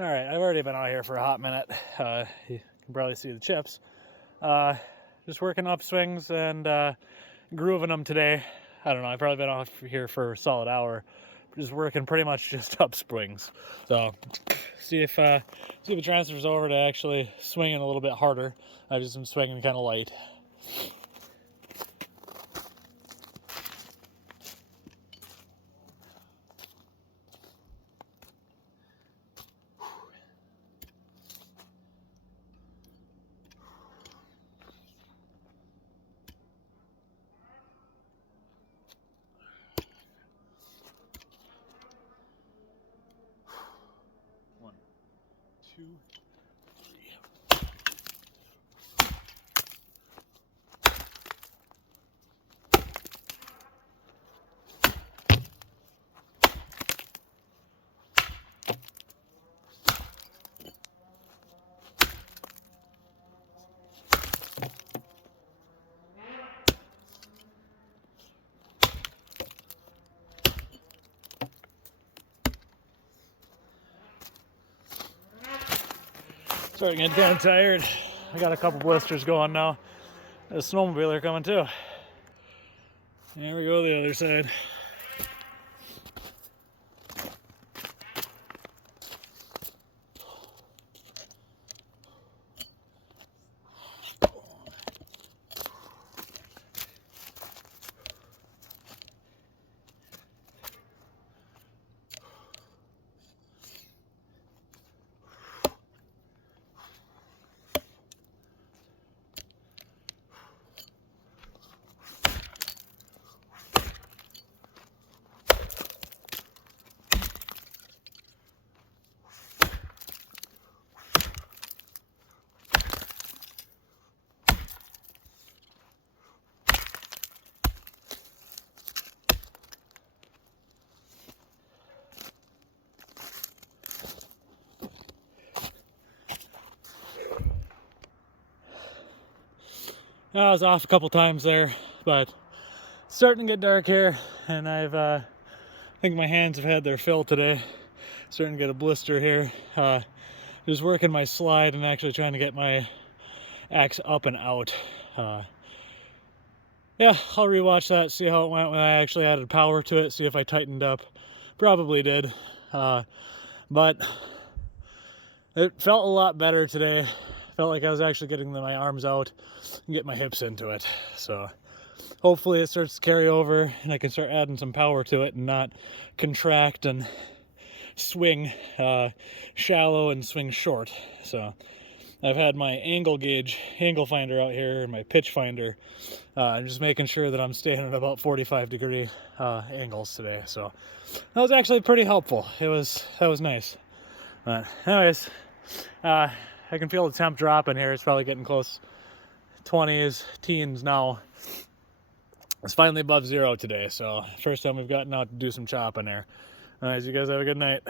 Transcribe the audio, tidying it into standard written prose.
All right, I've already been out here for a hot minute. You can probably see the chips. Just working upswings and grooving them today. I don't know, I've probably been out here for a solid hour. Just working pretty much just upswings. So see if it transfers over to actually swinging a little bit harder. I've just been swinging kind of light. One, two, three. Starting to get kind of tired. I got a couple blisters going now. There's a snowmobiler coming too. There we go, the other side. I was off a couple times there, but it's starting to get dark here, and I think my hands have had their fill today. Starting to get a blister here. Just working my slide and actually trying to get my axe up and out. Yeah, I'll rewatch that, see how it went when I actually added power to it, see if I tightened up. Probably did, but it felt a lot better today. Felt like I was actually getting my arms out and get my hips into it. So hopefully it starts to carry over and I can start adding some power to it and not contract and swing shallow and swing short. So I've had my angle finder out here and my pitch finder. I'm just making sure that I'm staying at about 45-degree angles today. So that was actually pretty helpful. That was nice. But anyways, I can feel the temp dropping here. It's probably getting close 20s, teens now. It's finally above 0 today, so first time we've gotten out to do some chopping there. All right, you guys have a good night.